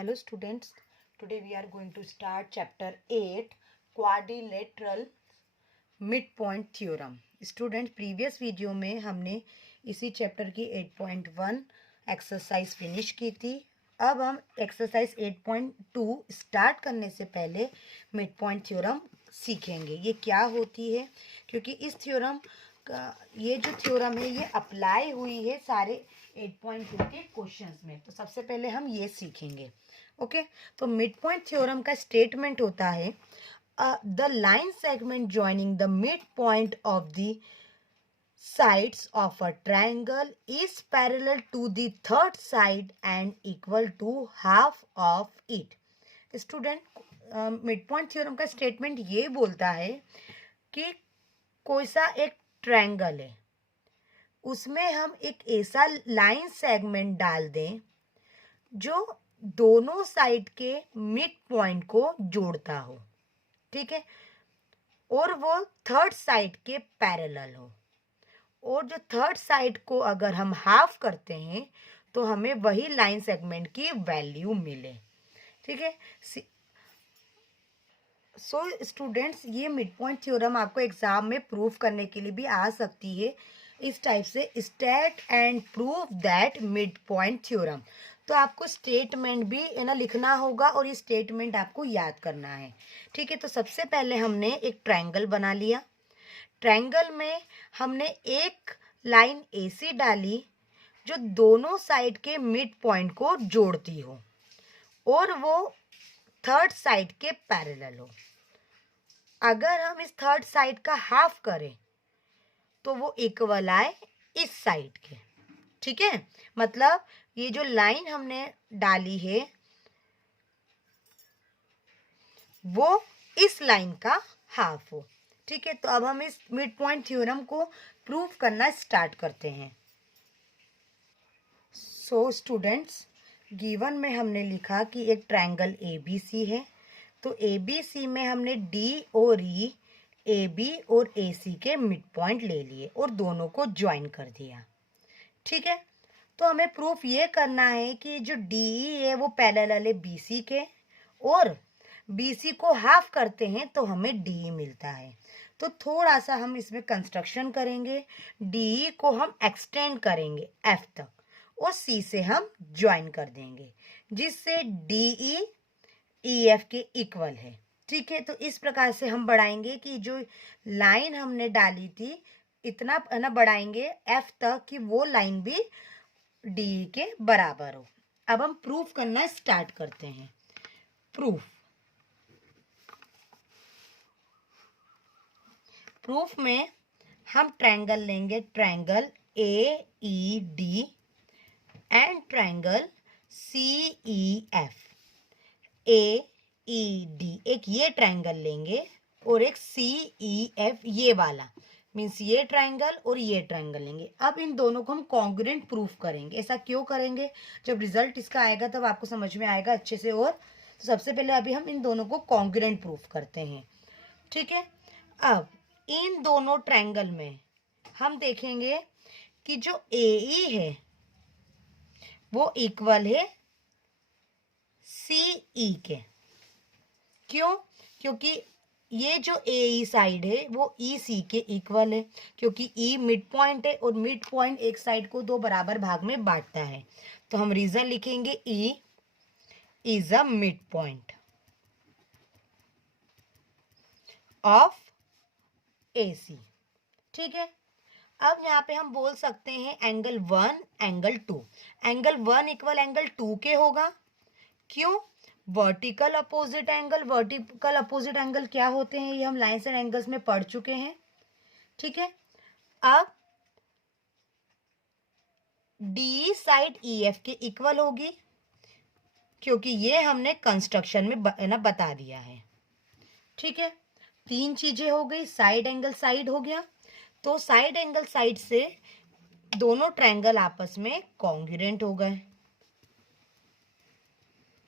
Hello students, today we are going to start chapter 8 quadrilateral midpoint theorem. Students, previous video में हमने इसी chapter की 8.1 exercise finish की थी. अब हम एक्सरसाइज 8.2 स्टार्ट करने से पहले मिड पॉइंट थ्योरम सीखेंगे. ये क्या होती है, क्योंकि इस थ्योरम का ये जो थ्योरम है ये अप्लाई हुई है सारे 8.2 के क्वेश्चंस में. तो सबसे पहले हम ये सीखेंगे. ओके, तो मिड पॉइंट थ्योरम का स्टेटमेंट होता है the line segment joining the mid point of the sides of a triangle is parallel to the third side and equal to half of it. Student, mid point theorem का statement ये बोलता है कि कोई सा एक ट्रायंगल है, उसमें हम एक ऐसा लाइन सेगमेंट डाल दें जो दोनों साइड के मिड पॉइंट को जोड़ता हो, ठीक है, और वो थर्ड साइड के पैरेलल हो. और जो थर्ड साइड को अगर हम हाफ करते हैं तो हमें वही लाइन सेगमेंट की वैल्यू मिले. ठीक है. सो स्टूडेंट्स, ये मिड पॉइंट थ्योरम आपको एग्जाम में प्रूफ करने के लिए भी आ सकती है इस टाइप से, state and prove that mid point theorem. तो आपको स्टेटमेंट भी है ना लिखना होगा और ये स्टेटमेंट आपको याद करना है. ठीक है. तो सबसे पहले हमने एक ट्रायंगल बना लिया. ट्रायंगल में हमने एक लाइन ऐसी डाली जो दोनों साइड के मिड पॉइंट को जोड़ती हो और वो थर्ड साइड के पैरेलल हो. अगर हम इस थर्ड साइड का हाफ करें तो वो इक्वल आए इस साइड के. ठीक है. मतलब ये जो लाइन हमने डाली है वो इस लाइन का हाफ हो. ठीक है. तो अब हम इस मिड पॉइंट थ्योरम को प्रूव करना स्टार्ट करते हैं. सो स्टूडेंट्स, गिवन में हमने लिखा कि एक ट्रायंगल ABC है. तो ABC में हमने D और E, AB और AC के मिड पॉइंट ले लिए और दोनों को ज्वाइन कर दिया. ठीक है. तो हमें प्रूफ ये करना है कि जो DE है वो पैरेलल है BC के, और BC को हाफ करते हैं तो हमें DE मिलता है. तो थोड़ा सा हम इसमें कंस्ट्रक्शन करेंगे. DE को हम एक्सटेंड करेंगे F तक और C से हम ज्वाइन कर देंगे, जिससे DE EF के इक्वल है. ठीक है. तो इस प्रकार से हम बढ़ाएंगे कि जो लाइन हमने डाली थी इतना है ना बढ़ाएंगे F तक कि वो लाइन भी DE के बराबर हो. अब हम प्रूफ करना स्टार्ट करते हैं. प्रूफ में हम ट्रायंगल लेंगे, triangle AED and triangle CEF. AED एक ये ट्रायंगल लेंगे और एक CEF ये वाला, मीन्स ये ट्रायंगल और ये ट्रायंगल लेंगे. अब इन दोनों को हम कॉन्ग्रुएंट प्रूफ करेंगे. ऐसा क्यों करेंगे, जब रिजल्ट इसका आएगा तब आपको समझ में आएगा अच्छे से. और तो सबसे पहले अभी हम इन दोनों को कॉन्ग्रुएंट प्रूफ करते हैं. ठीक है. अब इन दोनों ट्रायंगल में हम देखेंगे कि जो AE है वो इक्वल है CE के. क्यों? क्योंकि ये जो AE साइड है वो EC के इक्वल है, क्योंकि E मिड पॉइंट है और मिड पॉइंट एक साइड को दो बराबर भाग में बांटता है. तो हम रीजन लिखेंगे E is a mid point of AC. ठीक है. अब यहाँ पे हम बोल सकते हैं angle 1 angle 2. Angle 1 equal angle 2 के होगा. क्यों? Vertical opposite angle. Vertical opposite angle क्या होते हैं ये हम लाइन्स एंड एंगल्स में पढ़ चुके हैं. ठीक है. अब DE साइड EF के इक्वल होगी, क्योंकि ये हमने कंस्ट्रक्शन में ना बता दिया है. ठीक है. तीन चीजें हो गई. साइड एंगल साइड हो गया, तो साइड एंगल साइड से दोनों ट्रायंगल आपस में कॉन्ग्रुएंट हो गए.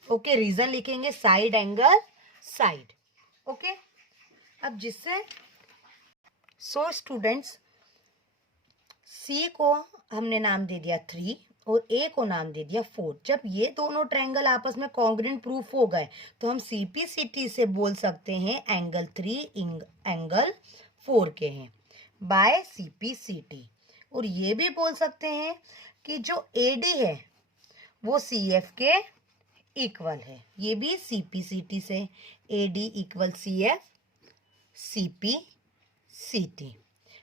ओके. रीजन लिखेंगे साइड एंगल साइड. ओके. अब जिससे सो स्टूडेंट्स, C को हमने नाम दे दिया 3 और ए को नाम दे दिया 4। जब ये दोनों ट्रायंगल आपस में कॉन्ग्रुएंट प्रूफ हो गए तो हम सीपीसीटी से बोल सकते हैं एंगल 3 एंगल 4 के हैं बाय सीपीसीटी। और ये भी बोल सकते हैं कि जो एडी है वो सीएफ के इक्वल है, ये भी सीपीसीटी से, एडी इक्वल सीएफ सीपीसीटी।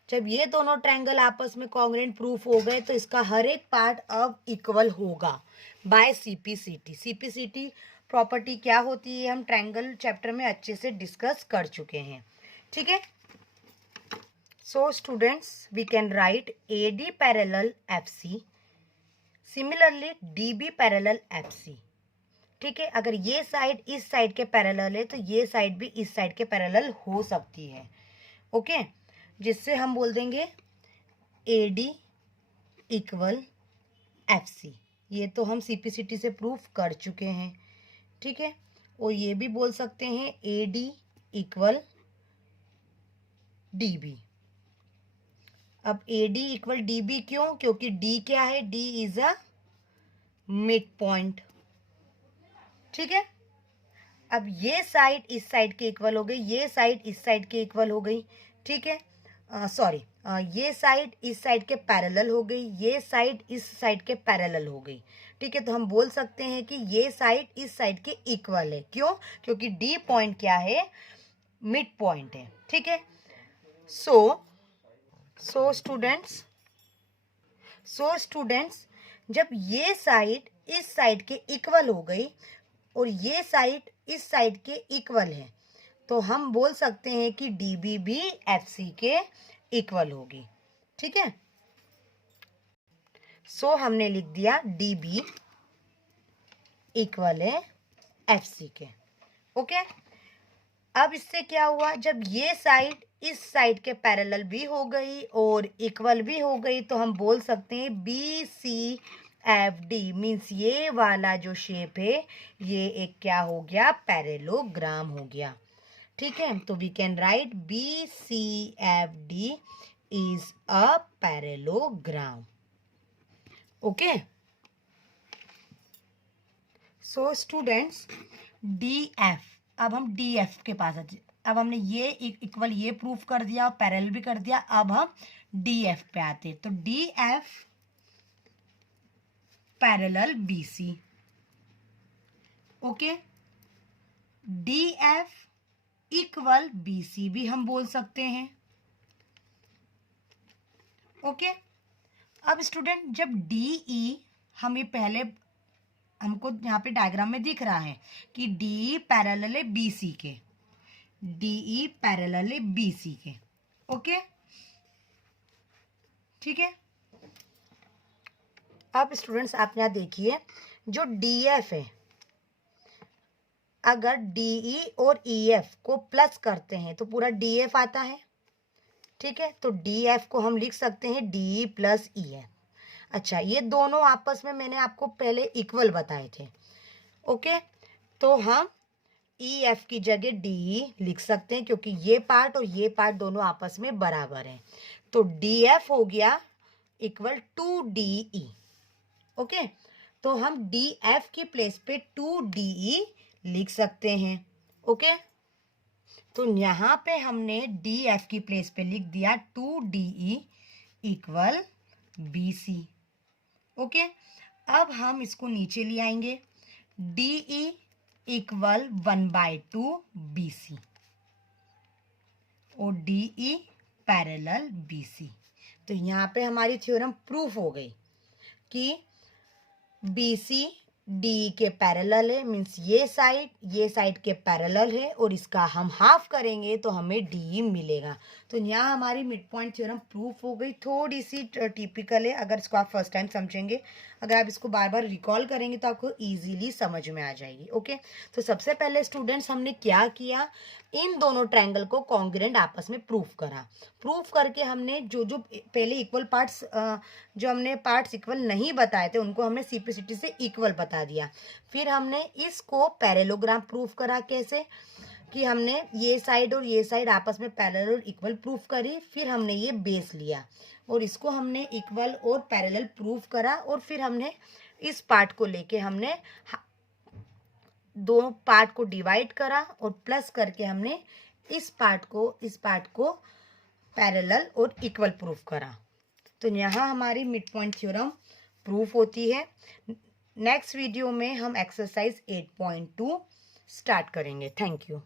जब ये दोनों ट्रायंगल आपस में कॉन्ग्रुएंट प्रूफ हो गए तो इसका हर एक पार्ट अब इक्वल होगा बाय सीपीसीटी। सीपीसीटी प्रॉपर्टी क्या होती है हम ट्रायंगल चैप्टर में अच्छे से डिस्कस कर चुके हैं, ठीक है। So students we can write A D parallel F C, similarly D B parallel F C, ठीक है। अगर ये साइड इस साइड के पैरेलल है तो ये साइड भी इस साइड के पैरेलल हो सकती है, ओके। जिससे हम बोल देंगे AD इक्वल FC। ये तो हम सीपीसीटी से प्रूफ कर चुके हैं, ठीक है। और ये भी बोल सकते हैं AD इक्वल DB। अब AD इक्वल DB क्यों? क्योंकि D क्या है? D is a mid point, ठीक है। अब ये साइड इस साइड के इक्वल हो गई, ये साइड इस साइड के इक्वल हो गई, ठीक है। सॉरी, ये साइड इस साइड के पैरेलल हो गई, ये साइड इस साइड के पैरेलल हो गई, ठीक है। तो हम बोल सकते हैं कि ये साइड इस साइड के इक्वल है। क्यों? क्योंकि डी पॉइंट क्या है? मिड पॉइंट है, ठीक है। सो स्टूडेंट्स जब ये साइड इस साइड के इक्वल हो गई और ये साइड इस साइड के इक्वल है तो हम बोल सकते हैं कि डीबी भी एफसी के इक्वल होगी, ठीक है। सो हमने लिख दिया डीबी इक्वल है एफसी के, ओके। अब इससे क्या हुआ? जब ये साइड इस साइड के पैरेलल भी हो गई और इक्वल भी हो गई तो हम बोल सकते हैं B C F D means ये वाला जो शेप है ये एक क्या हो गया? पैरेलोग्राम हो गया, ठीक है। तो we can write B C F D is a parallelogram, okay. So students D F, अब हम डी एफ के पास आते। अब हमने ये इक्वल ये प्रूफ कर दिया और पैरेलल भी कर दिया, अब हम डी एफ पे आते। तो D F parallel B C, okay. D F equal B C भी हम बोल सकते हैं, ओके। अब स्टूडेंट जब डी ई, हम ये पहले हमको यहाँ पे डायग्राम में दिख रहा है कि डी पैरेलल है बी सी के, डीई पैरेलल है बी सी के, ओके, ठीक है। अब स्टूडेंट्स आप यहाँ देखिए जो डी एफ है, अगर डीई और ई एफ को प्लस करते हैं तो पूरा डी एफ आता है, ठीक है। तो डी एफ को हम लिख सकते हैं डीई प्लस ई एफ। अच्छा, ये दोनों आपस में मैंने आपको पहले इक्वल बताए थे, ओके। तो हम ई एफ की जगह डी लिख सकते हैं क्योंकि ये पार्ट और ये पार्ट दोनों आपस में बराबर हैं। तो डी एफ हो गया equal to D E, okay. तो हम डी एफ की प्लेस पे टू डी ई लिख सकते हैं, ओके। तो यहाँ पे हमने डी एफ की प्लेस पे लिख दिया two D E equal B C, okay. अब हम इसको नीचे ले आएंगे, डी ई इक्वल 1/2 BC और DE पैरेलल BC। तो यहाँ पे हमारी थ्योरम प्रूफ हो गई कि BC DE के पैरेलल है, मीन्स ये साइड के पैरेलल है और इसका हम हाफ करेंगे तो हमें DE मिलेगा। तो यहाँ हमारी मिड पॉइंट थ्योरम प्रूफ हो गई। थोड़ी सी टिपिकल है, अगर इसको आप फर्स्ट टाइम समझेंगे, अगर आप इसको बार बार रिकॉल करेंगे तो आपको इजीली समझ में आ जाएगी, ओके। तो सबसे पहले स्टूडेंट्स हमने क्या किया, इन दोनों ट्रायंगल को कॉन्ग्रुएंट आपस में प्रूफ करा। प्रूफ करके हमने जो जो पहले इक्वल पार्ट्स, जो हमने पार्ट्स इक्वल नहीं बताए थे उनको हमने सीपीसीटी से इक्वल बता दिया। फिर हमने इसको पैरेलोग्राम प्रूफ करा। कैसे? कि हमने ये साइड और ये साइड आपस में पैरेलल और इक्वल प्रूफ करी, फिर हमने ये बेस लिया और इसको हमने इक्वल और पैरेलल प्रूफ करा, और फिर हमने इस पार्ट को लेके हमने दो पार्ट को डिवाइड करा और प्लस करके हमने इस पार्ट को पैरेलल और इक्वल प्रूफ करा। तो यहाँ हमारी मिड पॉइंट थ्योरम प्रूफ होती है। नेक्स्ट वीडियो में हम एक्सरसाइज 8.2 स्टार्ट करेंगे। Thank you.